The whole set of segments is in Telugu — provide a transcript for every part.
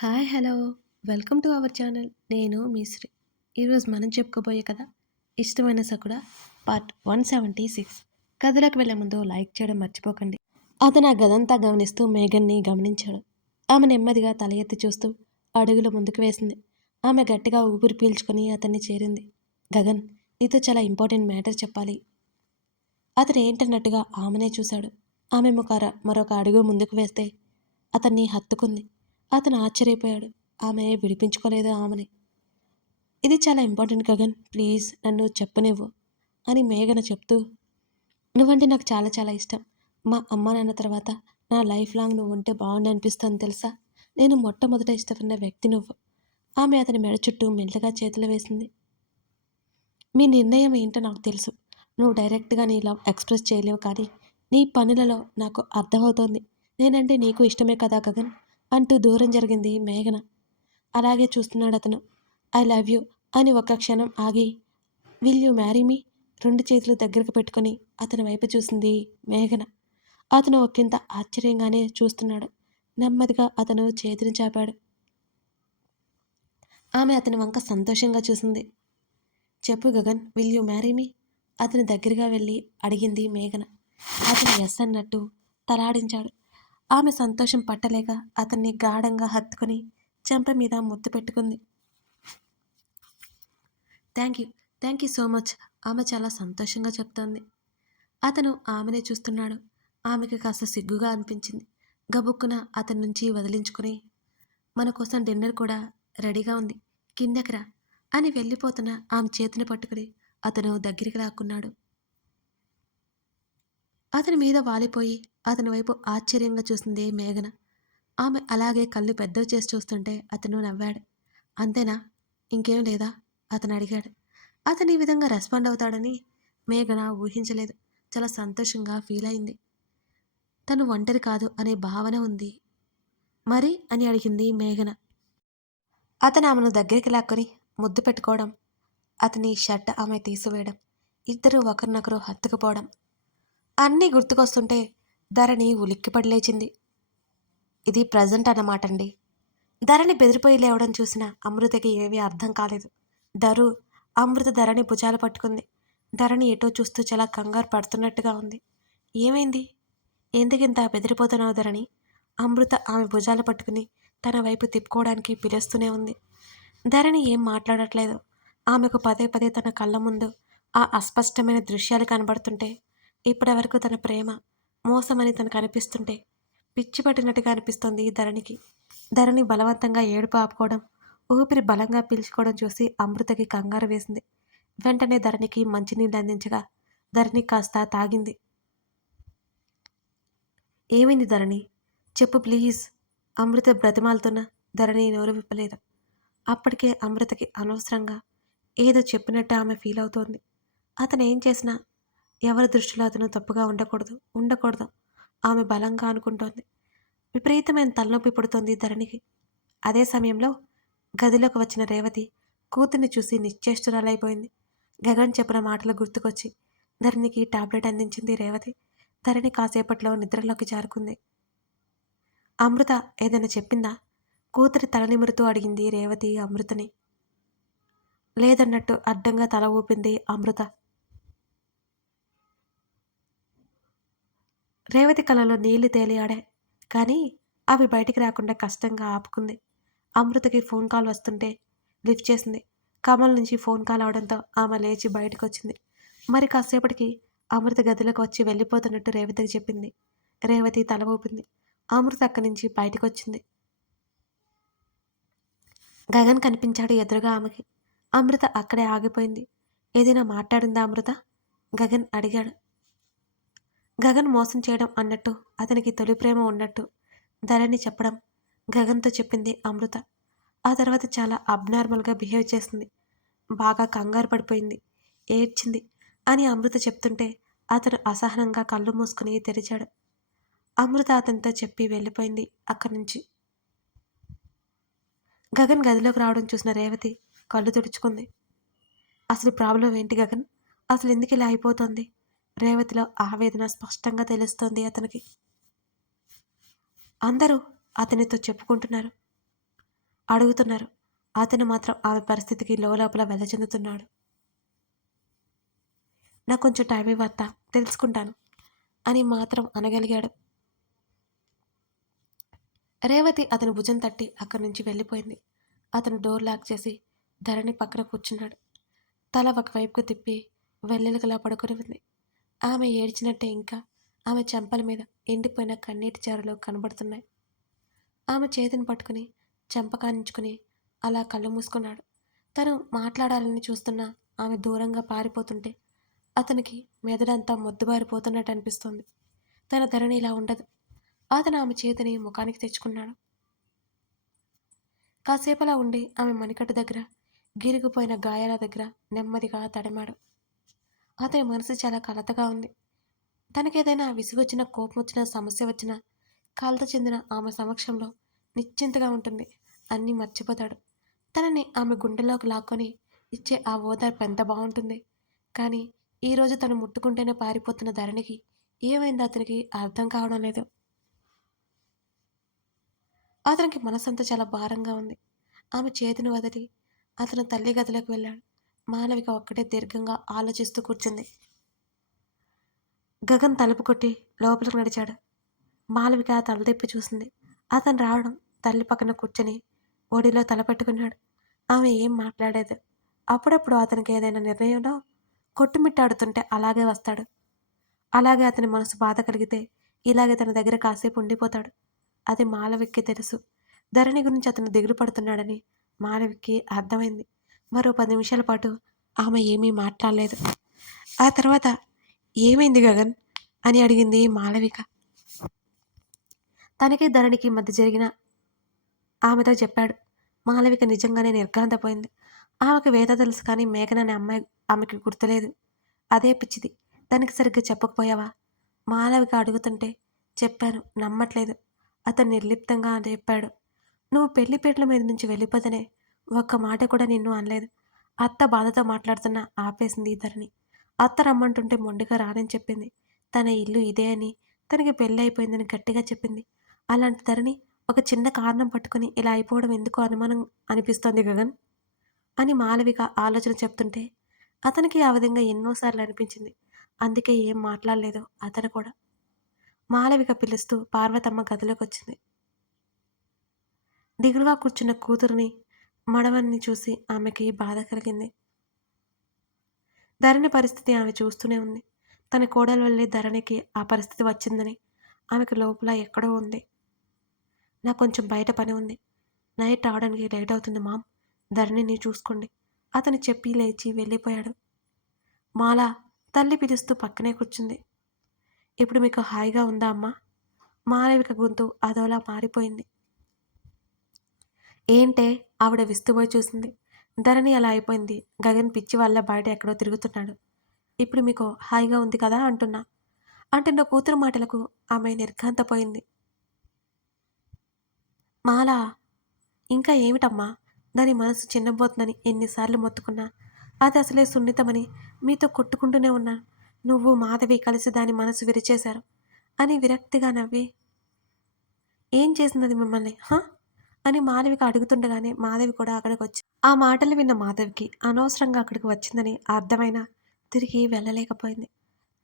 Hi hello welcome to our channel. నేను మీ శ్రీ. ఈరోజు మనం చెప్పుకోబోయే కథ ఇష్టమైన సకుడ పార్ట్ 176. కథలోకి వెళ్ళే ముందు లైక్ చేయడం మర్చిపోకండి. అతను ఆ గదంతా గమనిస్తూ మేఘన్ని గమనించాడు. ఆమె నెమ్మదిగా తల ఎత్తి చూస్తూ అడుగులు ముందుకు వేసింది. ఆమె గట్టిగా ఊపిరి పీల్చుకొని అతన్ని చేరింది. గగన్, నీతో చాలా ఇంపార్టెంట్ మ్యాటర్ చెప్పాలి. అతను ఏంటన్నట్టుగా ఆమెనే చూశాడు. ఆమె మరొక అడుగు ముందుకు వేస్తే అతన్ని హత్తుకుంది. అతను ఆశ్చర్యపోయాడు. ఆమె విడిపించుకోలేదు ఆమెని. ఇది చాలా ఇంపార్టెంట్ గగన్, ప్లీజ్ నన్ను చెప్పనివ్వు అని మేఘన చెప్తూ, నువ్వంటే నాకు చాలా చాలా ఇష్టం. మా అమ్మ నాన్న తర్వాత నా లైఫ్ లాంగ్ నువ్వు ఉంటే బాగుండి అనిపిస్తుంది తెలుసా. నేను మొట్టమొదట ఇష్టపడిన వ్యక్తి నువ్వు. ఆమె అతని మెడ చుట్టూ మెల్లగా చేతులు వేసింది. మీ నిర్ణయం ఏంటో నాకు తెలుసు. నువ్వు డైరెక్ట్గా నీ లవ్ ఎక్స్ప్రెస్ చేయలేవు, కానీ నీ పనులలో నాకు అర్థమవుతోంది. నేనంటే నీకు ఇష్టమే కదా గగన్ అంటూ దూరం జరిగింది మేఘన. అలాగే చూస్తున్నాడు అతను. ఐ లవ్ యూ అని ఒక్క క్షణం ఆగి, విల్ యూ మ్యారీ మీ రెండు చేతులు దగ్గరకు పెట్టుకొని అతని వైపు చూసింది మేఘన. అతను ఒకంత ఆశ్చర్యంగానే చూస్తున్నాడు. నెమ్మదిగా అతను చేతిని చాపాడు. ఆమె అతని వంక సంతోషంగా చూసింది. చెప్పు Gagan, will you marry me అతని దగ్గరగా వెళ్ళి అడిగింది మేఘన. అతను ఎస్ అన్నట్టు తలాడించాడు. ఆమె సంతోషం పట్టలేక అతన్ని గాఢంగా హత్తుకుని చెంప మీద ముద్దు పెట్టుకుంది. Thank you, thank you so much ఆమె చాలా సంతోషంగా చెప్తోంది. అతను ఆమెనే చూస్తున్నాడు. ఆమెకి కాస్త సిగ్గుగా అనిపించింది. గబుక్కున అతని నుంచి వదిలించుకుని, మన కోసం డిన్నర్ కూడా రెడీగా ఉంది, కిందకి రా అని వెళ్ళిపోతున్న ఆమె చేతిని పట్టుకుని అతను దగ్గరికి లాక్కున్నాడు. అతని మీద వాలిపోయి అతని వైపు ఆశ్చర్యంగా చూసింది మేఘన. ఆమె అలాగే కళ్ళు పెద్దవి చేసి చూస్తుంటే అతను నవ్వాడు. అంతేనా, ఇంకేం లేదా అతను అడిగాడు. అతను ఈ విధంగా రెస్పాండ్ అవుతాడని మేఘన ఊహించలేదు. చాలా సంతోషంగా ఫీల్ అయింది. తను ఒంటరి కాదు అనే భావన ఉంది. మరి అని అడిగింది మేఘన. అతను ఆమెను దగ్గరికి లాక్కొని ముద్దు పెట్టుకోవడం, అతని షర్ట్ ఆమె తీసివేయడం, ఇద్దరూ ఒకరినొకరు హత్తుకుపోవడం అన్నీ గుర్తుకొస్తుంటే ధరణి ఉలిక్కిపడి లేచింది. ఇది ప్రజెంట్ అన్నమాటండి. ధరణి బెదిరిపోయి లేవడం చూసిన అమృతకి ఏమీ అర్థం కాలేదు. అమృత ధరణి భుజాలు పట్టుకుంది. ధరణి ఎటో చూస్తూ చాలా కంగారు పడుతున్నట్టుగా ఉంది. ఏమైంది, ఎందుకింత బెదిరిపోతున్నావు ధరణి? అమృత ఆమె భుజాలు పట్టుకుని తన వైపు తిప్పుకోవడానికి పిలుస్తూనే ఉంది. ధరణి ఏం మాట్లాడట్లేదు. ఆమెకు పదే పదే తన కళ్ళ ముందు ఆ అస్పష్టమైన దృశ్యాలు కనబడుతుంటే, ఇప్పటివరకు తన ప్రేమ మోసమని తనకు అనిపిస్తుంటే పిచ్చి పట్టినట్టుగా అనిపిస్తుంది ధరణికి. ధరణి బలవంతంగా ఏడుపు ఆపుకోవడం, ఊపిరి బలంగా పీల్చుకోవడం చూసి అమృతకి కంగారు వేసింది. వెంటనే ధరణికి మంచినీళ్ళు అందించగా ధరణి కాస్త తాగింది. ఏమైంది ధరణి, చెప్పు ప్లీజ్. అమృత బ్రతిమాలుతున్న ధరణి నోరు విప్పలేదు. అప్పటికే అమృతకి అనవసరంగా ఏదో చెప్పినట్టు ఆమె ఫీల్ అవుతోంది. అతను ఏం చేసినా ఎవరి దృష్టిలో అతను తప్పుగా ఉండకూడదు ఆమె బలంగా అనుకుంటోంది. విపరీతమైన తలనొప్పి పుడుతోంది ధరణికి. అదే సమయంలో గదిలోకి వచ్చిన రేవతి కూతుర్ని చూసి నిశ్చేష్టురాలైపోయింది. గగన్ చెప్పిన మాటలు గుర్తుకొచ్చి ధరణికి టాబ్లెట్ అందించింది రేవతి. ధరణి కాసేపట్లో నిద్రలోకి జారుకుంది. అమృత ఏదైనా చెప్పిందా? కూతురి తల నిమురుతూ అడిగింది రేవతి అమృతని. లేదన్నట్టు అడ్డంగా తల ఊపింది అమృత. రేవతి కళ్ళలో నీళ్లు తేలియాడాయి, కానీ అవి బయటికి రాకుండా కష్టంగా ఆపుకుంది. అమృతకి ఫోన్ కాల్ వస్తుంటే లిఫ్ట్ చేసింది. కమల్ నుంచి ఫోన్ కాల్ అవడంతో ఆమె లేచి బయటకు వచ్చింది. మరి కాసేపటికి అమృత గదిలోకి వచ్చి వెళ్ళిపోతున్నట్టు రేవతికి చెప్పింది. రేవతి తల ఊపింది. అమృత అక్కడి నుంచి బయటకు వచ్చింది. గగన్ కనిపించాడు ఎదురుగా ఆమెకి. అమృత అక్కడే ఆగిపోయింది. ఏదైనా మాట్లాడిందా అమృత? గగన్ అడిగాడు. గగన్ మోసం చేయడం అన్నట్టు, అతనికి తొలి ప్రేమ ఉన్నట్టు ధరణి చెప్పడం గగన్తో చెప్పింది అమృత. ఆ తర్వాత చాలా అబ్నార్మల్గా బిహేవ్ చేసింది. బాగా కంగారు పడిపోయింది, ఏడ్చింది అని అమృత చెప్తుంటే అతను అసహనంగా కళ్ళు మూసుకుని తెరిచాడు. అమృత అతనితో చెప్పి వెళ్ళిపోయింది అక్కడి నుంచి. గగన్ గదిలోకి రావడం చూసిన రేవతి కళ్ళు తుడుచుకుంది. అసలు ప్రాబ్లం ఏంటి గగన్? అసలు ఎందుకు ఇలా అయిపోతుంది? రేవతిలో ఆవేదన స్పష్టంగా తెలుస్తోంది అతనికి. అందరూ అతనితో చెప్పుకుంటున్నారు. అడుగుతున్నారు. అతను మాత్రం ఆమె పరిస్థితికి లోలోపల వెదజెందుతున్నాడు. నాకు కొంచెం టైం ఇవ్వత్తా, తెలుసుకుంటాను అని మాత్రం అనగలిగాడు. రేవతి అతని భుజం తట్టి అక్కడి నుంచి వెళ్ళిపోయింది. అతను డోర్ లాక్ చేసి ధరణి పక్కన కూర్చున్నాడు. తల ఒకవైపుకు తిప్పి వెల్లెలకలా పడుకొని ఉంది. ఆమె ఏడ్చినట్టే ఇంకా ఆమె చెంపల మీద ఎండిపోయిన కన్నీటి చారులు కనబడుతున్నాయి. ఆమె చేతిని పట్టుకుని చెంప కానించుకుని అలా కళ్ళు మూసుకున్నాడు. తను మాట్లాడాలని చూస్తున్నా ఆమె దూరంగా పారిపోతుంటే అతనికి మెదడంతా మొద్దుబారిపోతున్నట్టు అనిపిస్తోంది. తన ధరణి ఇలా ఉండదు. అతను ఆమె చేతిని ముఖానికి తెచ్చుకున్నాడు. కాసేపలా ఉండి ఆమె మణికట్టు దగ్గర, గిరిగిపోయిన గాయాల దగ్గర నెమ్మదిగా తడిమాడు. అతని మనసు చాలా కలతగా ఉంది. తనకేదైనా విసుగొచ్చినా, కోపం వచ్చినా, సమస్య వచ్చినా కలత చెందిన ఆమె సమక్షంలో నిశ్చింతగా ఉంటుంది. అన్నీ మర్చిపోతాడు. తనని ఆమె గుండెల్లోకి లాక్కొని ఇచ్చే ఆ ఓదార్పు ఎంత బాగుంటుంది. కానీ ఈరోజు తను ముట్టుకుంటేనే పారిపోతున్న ధరణికి ఏమైందో అతనికి అర్థం కావడం లేదు. అతనికి మనసంతా చాలా భారంగా ఉంది. ఆమె చేతిని వదిలి అతను తల్లి గదిలోకి వెళ్ళాడు. మాలవిక ఒక్కటే దీర్ఘంగా ఆలోచిస్తూ కూర్చుంది. గగన్ తలుపు కొట్టి లోపలికి నడిచాడు. మాలవిక తలదిప్పి చూసింది. అతను రావడం తల్లి పక్కన కూర్చొని ఒడిలో తలపెట్టుకున్నాడు. ఆమె ఏం మాట్లాడేది. అప్పుడప్పుడు అతనికి ఏదైనా నిర్ణయంలో కొట్టుమిట్టాడుతుంటే అలాగే వస్తాడు. అలాగే అతని మనసు బాధ కలిగితే ఇలాగే తన దగ్గర కాసేపు ఉండిపోతాడు. అది మాలవిక్కి తెలుసు. ధరణి గురించి అతను దిగులు పడుతున్నాడని మాలవిక్కి అర్థమైంది. మరో 10 నిమిషాల పాటు ఆమె ఏమీ మాట్లాడలేదు. ఆ తర్వాత ఏమైంది గగన్ అని అడిగింది మాలవిక. తనకి ధరణికి మధ్య జరిగిన ఆమెతో చెప్పాడు. మాలవిక నిజంగానే నిర్ఘాంతపోయింది. ఆమెకు వేద తెలుసు, కానీ మేఘన అనే అమ్మాయి ఆమెకి గుర్తులేదు. అదే పిచ్చిది. దానికి సరిగ్గా చెప్పకపోయావా? మాలవిక అడుగుతుంటే చెప్పాను, నమ్మట్లేదు. అతను నిర్లిప్తంగా చెప్పాడు. నువ్వు పెళ్లిపీటల మీద నుంచి వెళ్ళిపోతేనే ఒక్క మాట కూడా నిన్ను అనలేదు. అత్త బాధతో మాట్లాడుతున్నా ఆపేసింది ధరణి. అత్త రమ్మంటుంటే మొండిగా రానని చెప్పింది. తన ఇల్లు ఇదే అని, తనకి పెళ్ళి అయిపోయిందని గట్టిగా చెప్పింది. అలాంటి ధరణి ఒక చిన్న కారణం పట్టుకుని ఇలా అయిపోవడం ఎందుకో అనుమానం అనిపిస్తోంది గగన్ అని మాలవిక ఆలోచన చెప్తుంటే అతనికి ఆ విధంగా ఎన్నోసార్లు అనిపించింది. అందుకే ఏం మాట్లాడలేదు అతను కూడా. మాలవిక పిలుస్తూ పార్వతమ్మ గదిలోకి వచ్చింది. దిగులుగా కూర్చున్న కూతురిని, మడవన్ని చూసి ఆమెకి బాధ కలిగింది. ధరణి పరిస్థితి ఆమె చూస్తూనే ఉంది. తన కోడల వల్లే ధరణికి ఆ పరిస్థితి వచ్చిందని ఆమెకు లోపల ఎక్కడో ఉంది. నాకు కొంచెం బయట పని ఉంది. నైట్ రావడానికి లేట్ అవుతుంది మామ్. ధరణిని చూసుకోండి అతను చెప్పి లేచి వెళ్ళిపోయాడు. మాల తల్లి పిలుస్తూ పక్కనే కూర్చుంది. ఇప్పుడు మీకు హాయిగా ఉందా అమ్మా? మాలవిక గొంతు అదోలా మారిపోయింది. ఏంటే? ఆవిడ విస్తుపోయి చూసింది. ధరణి అలా అయిపోయింది. గగన్ పిచ్చి వల్ల బయట ఎక్కడో తిరుగుతున్నాడు. ఇప్పుడు మీకు హాయిగా ఉంది కదా అంటున్నా. అంటున్న కూతురు మాటలకు ఆమె నిర్ఘాంతపోయింది. మాల, ఇంకా ఏమిటమ్మా? దాని మనసు చిన్నబోతుందని ఎన్నిసార్లు మొత్తుకున్నా అది అసలే సున్నితమని మీతో కొట్టుకుంటూనే ఉన్నాను. నువ్వు మాధవి కలిసి దాని మనసు విరిచేశారు అని విరక్తిగా నవ్వి, ఏం చేసింది మిమ్మల్ని అని మాధవికి అడుగుతుండగానే మాధవి కూడా అక్కడికి వచ్చి ఆ మాటలు విన్న మాధవికి అనవసరంగా అక్కడికి వచ్చిందని అర్థమైనా తిరిగి వెళ్ళలేకపోయింది.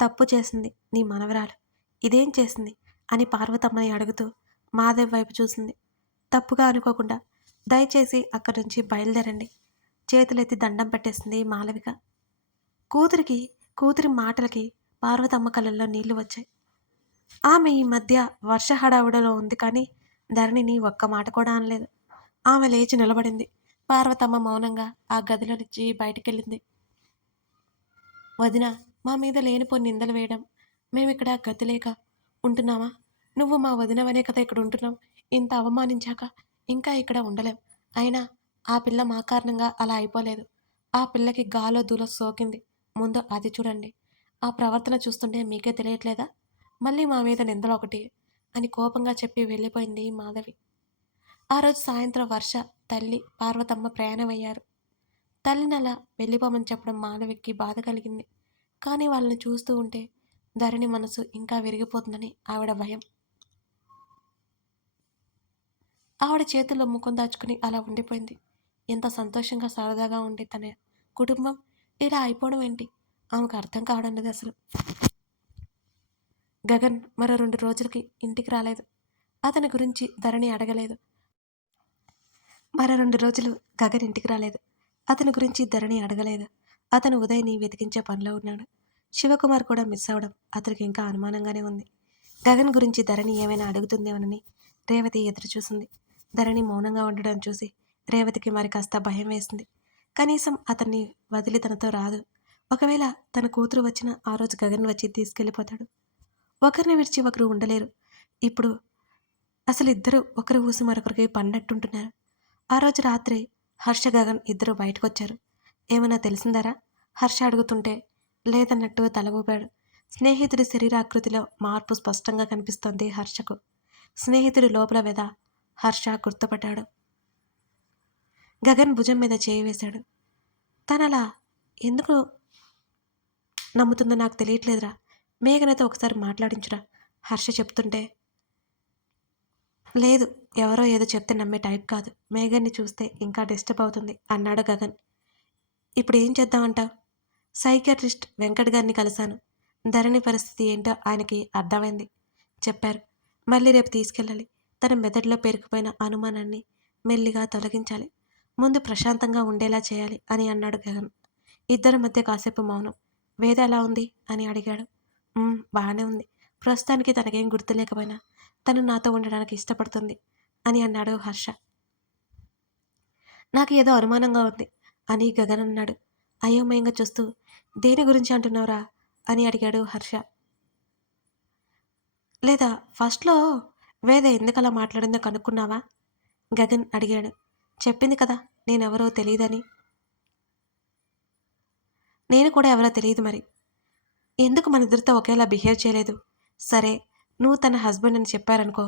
తప్పు చేసింది నీ మనవరాలు. ఇదేం చేసింది అని పార్వతమ్మని అడుగుతూ మాధవి వైపు చూసింది. తప్పుగా అనుకోకుండా దయచేసి అక్కడి నుంచి బయలుదేరండి. చేతులెత్తి దండం పెట్టేసింది మాలవిక. కూతురి మాటలకి పార్వతమ్మ కళ్ళల్లో నీళ్లు వచ్చాయి. ఆమె ఈ మధ్య వర్ష హడావుడిలో ఉంది, కానీ ధరణిని ఒక్క మాట కూడా అనలేదు. ఆమె లేచి నిలబడింది. పార్వతమ్మ మౌనంగా ఆ గదిలో నుంచి బయటికెళ్ళింది. వదిన, మా మీద లేనిపోని నిందలు వేయడం, మేమిక్కడ గతి లేక ఉంటున్నామా? నువ్వు మా వదినవనే కదా ఇక్కడ ఉంటున్నాం. ఇంత అవమానించాక ఇంకా ఇక్కడ ఉండలేం. అయినా ఆ పిల్ల మా కారణంగా అలా అయిపోలేదు. ఆ పిల్లకి గాలో దూలో సోకింది. ముందు అది చూడండి. ఆ ప్రవర్తన చూస్తుంటే మీకే తెలియట్లేదా? మళ్ళీ మా మీద నిందలు ఒకటి అని కోపంగా చెప్పి వెళ్ళిపోయింది మాధవి. ఆ రోజు సాయంత్రం వర్ష, తల్లి, పార్వతమ్మ ప్రయాణమయ్యారు. తల్లిని అలా వెళ్ళిపోమని చెప్పడం మాధవికి బాధ కలిగింది. కానీ వాళ్ళని చూస్తూ ఉంటే ధరణి మనసు ఇంకా విరిగిపోతుందని ఆవిడ భయం. ఆవిడ చేతుల్లో ముఖం దాచుకుని అలా ఉండిపోయింది. ఎంత సంతోషంగా సరదాగా ఉండే తన కుటుంబం ఇలా అయిపోవడం ఏంటి? ఆమెకు అర్థం కావడం లేదు అసలు. గగన్ మరో 2 రోజులకి ఇంటికి రాలేదు. అతని గురించి ధరణి అడగలేదు. మరో 2 రోజులు గగన్ ఇంటికి రాలేదు. అతని గురించి ధరణి అడగలేదు. అతను ఉదయ్‌ని వెతికించే పనిలో ఉన్నాడు. శివకుమార్ కూడా మిస్ అవ్వడం అతనికి ఇంకా అనుమానంగానే ఉంది. గగన్ గురించి ధరణి ఏమైనా అడుగుతుందేమోనని రేవతి ఎదురుచూసింది. ధరణి మౌనంగా ఉండడం చూసి రేవతికి మరి కాస్త భయం వేసింది. కనీసం అతన్ని వదిలి తనతో రాదు. ఒకవేళ తన కూతురు వచ్చినా ఆ రోజు గగన్ వచ్చి తీసుకెళ్ళిపోతాడు. ఒకరిని విడిచి ఒకరు ఉండలేరు. ఇప్పుడు అసలు ఇద్దరు ఒకరి ఊసి మరొకరికి పడినట్టుంటున్నారు. ఆ రోజు రాత్రి హర్ష గగన్ ఇద్దరు బయటకొచ్చారు. ఏమన్నా తెలిసిందారా? హర్ష అడుగుతుంటే లేదన్నట్టు తల ఊపాడు. స్నేహితుడి శరీరాకృతిలో మార్పు స్పష్టంగా కనిపిస్తోంది హర్షకు. స్నేహితుడి లోపల వెద హర్ష గుర్తుపట్టాడు. గగన్ భుజం మీద చేయి వేశాడు. తనలా ఎందుకు నమ్ముతుందో నాకు తెలియట్లేదురా. మేఘనతో ఒకసారి మాట్లాడించురా హర్ష చెప్తుంటే. లేదు, ఎవరో ఏదో చెప్తే నమ్మే టైప్ కాదు. మేఘన్ని చూస్తే ఇంకా డిస్టర్బ్ అవుతుంది అన్నాడు గగన్. ఇప్పుడు ఏం చేద్దామంటావు? సైకియాట్రిస్ట్ వెంకట్ గారిని కలిశాను. ధరణి పరిస్థితి ఏంటో ఆయనకి అర్థమైంది చెప్పారు. మళ్ళీ రేపు తీసుకెళ్ళాలి. తన మెదడులో పేరుకుపోయిన అనుమానాన్ని మెల్లిగా తొలగించాలి. ముందు ప్రశాంతంగా ఉండేలా చేయాలి అని అన్నాడు గగన్. ఇద్దరి మధ్య కాసేపు మౌనం. వేద ఎలా ఉంది అని అడిగాడు. బాగానే ఉంది. ప్రస్తుతానికి తనకేం గుర్తు లేకపోయినా తను నాతో ఉండడానికి ఇష్టపడుతుంది అని అన్నాడు హర్ష. నాకు ఏదో అనుమానంగా ఉంది అని గగన్ అన్నాడు అయోమయంగా చూస్తూ. దేని గురించి అంటున్నావురా అని అడిగాడు హర్ష. లేదా ఫస్ట్లో వేద ఎందుకలా మాట్లాడిందో కనుక్కున్నావా? గగన్ అడిగాడు. చెప్పింది కదా నేనెవరో తెలియదని. నేను కూడా ఎవరో తెలియదు మరి. ఎందుకు మన ఇద్దరితో ఒకేలా బిహేవ్ చేయలేదు? సరే, నువ్వు తన హస్బెండ్ అని చెప్పారనుకో.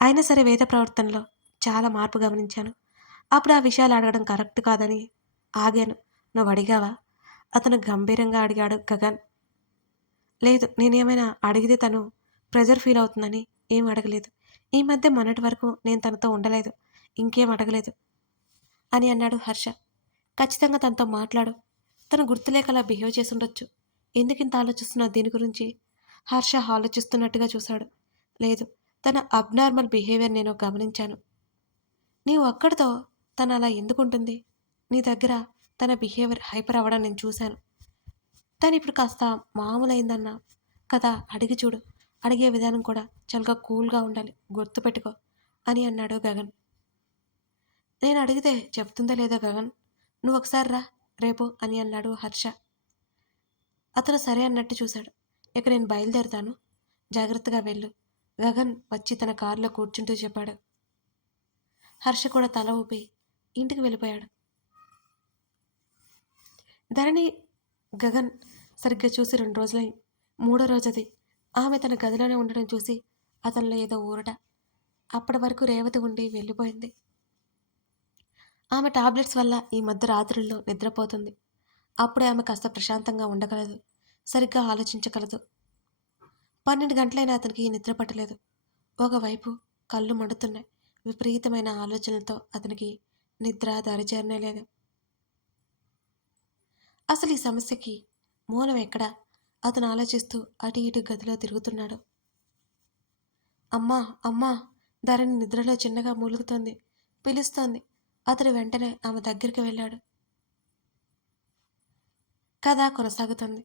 అయినా సరే వేద ప్రవర్తనలో చాలా మార్పు గమనించాను. అప్పుడు ఆ విషయాలు అడగడం కరెక్ట్ కాదని ఆగాను. నువ్వు అడిగావా? అతను గంభీరంగా అడిగాడు గగన్. లేదు, నేనేమైనా అడిగితే తను ప్రెజర్ ఫీల్ అవుతుందని ఏం అడగలేదు. ఈ మధ్య మొన్నటి వరకు నేను తనతో ఉండలేదు. ఇంకేం అడగలేదు అని అన్నాడు హర్ష. ఖచ్చితంగా తనతో మాట్లాడు. తను గుర్తులేకలా బిహేవ్ చేసుండొచ్చు. ఎందుకింత ఆలోచిస్తున్నావు దీని గురించి? హర్ష ఆలోచిస్తున్నట్టుగా చూశాడు. లేదు, తన అబ్నార్మల్ బిహేవియర్ నేను గమనించాను. నీవు అక్కడితో తను అలా ఎందుకుంటుంది? నీ దగ్గర తన బిహేవియర్ హైపర్ అవ్వడం నేను చూశాను. తను ఇప్పుడు కాస్త మామూలైందన్నా కదా. అడిగి చూడు. అడిగే విధానం కూడా చాలా కూల్గా ఉండాలి. గుర్తుపెట్టుకో అని అన్నాడు గగన్. నేను అడిగితే చెప్తుందో లేదో గగన్. నువ్వు ఒకసారి రా రేపు అని అన్నాడు హర్ష. అతను సరే అన్నట్టు చూశాడు. ఇక నేను బయలుదేరుతాను, జాగ్రత్తగా వెళ్ళు గగన్ వచ్చి తన కారులో కూర్చుంటూ చెప్పాడు. హర్ష కూడా తల ఊపి ఇంటికి వెళ్ళిపోయాడు. ధరణి గగన్ సరిగ్గా చూసి 2 రోజులై 3వ రోజది. ఆమె తన గదిలోనే ఉండడం చూసి అతనిలో ఏదో ఊరట. అప్పటి వరకు రేవతి ఉండి వెళ్ళిపోయింది. ఆమె టాబ్లెట్స్ వల్ల ఈ మధ్య రాత్రుల్లో నిద్రపోతుంది. అప్పుడే ఆమె కాస్త ప్రశాంతంగా ఉండగలదు. సరిగ్గా ఆలోచించగలదు. 12 గంటలైనా అతనికి నిద్ర పట్టలేదు. ఒకవైపు కళ్ళు మండుతున్నాయి. విపరీతమైన ఆలోచనలతో అతనికి నిద్ర దరిచేరనే లేదు. అసలు ఈ సమస్యకి మూలం ఎక్కడా? అతను ఆలోచిస్తూ అటు ఇటు గదిలో తిరుగుతున్నాడు. అమ్మా అమ్మా ధరణి నిద్రలో చిన్నగా మూలుగుతోంది. పిలుస్తోంది. అతడు వెంటనే ఆమె దగ్గరికి వెళ్ళాడు. కథ కొనసాగుతుంది.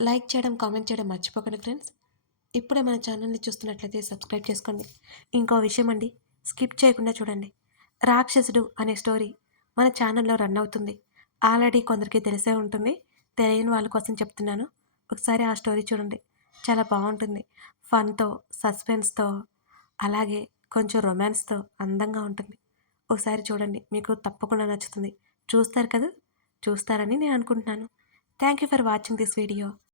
లైక్ చేయడం, కామెంట్ చేయడం మర్చిపోకండి ఫ్రెండ్స్. ఇప్పుడే మన ఛానల్ని చూస్తున్నట్లయితే సబ్స్క్రైబ్ చేసుకోండి. ఇంకో విషయం అండి, స్కిప్ చేయకుండా చూడండి. రాక్షసుడు అనే స్టోరీ మన ఛానల్లో రన్ అవుతుంది. ఆల్రెడీ కొందరికి తెలిసే ఉంటుంది. తెలియని వాళ్ళ కోసం చెప్తున్నాను. ఒకసారి ఆ స్టోరీ చూడండి. చాలా బాగుంటుంది. ఫన్తో, సస్పెన్స్తో, అలాగే కొంచెం రొమాన్స్తో అందంగా ఉంటుంది. ఒకసారి చూడండి, మీకు తప్పకుండా నచ్చుతుంది. చూస్తారు కదా? చూస్తారని నేను అనుకుంటున్నాను. Thank you for watching this video.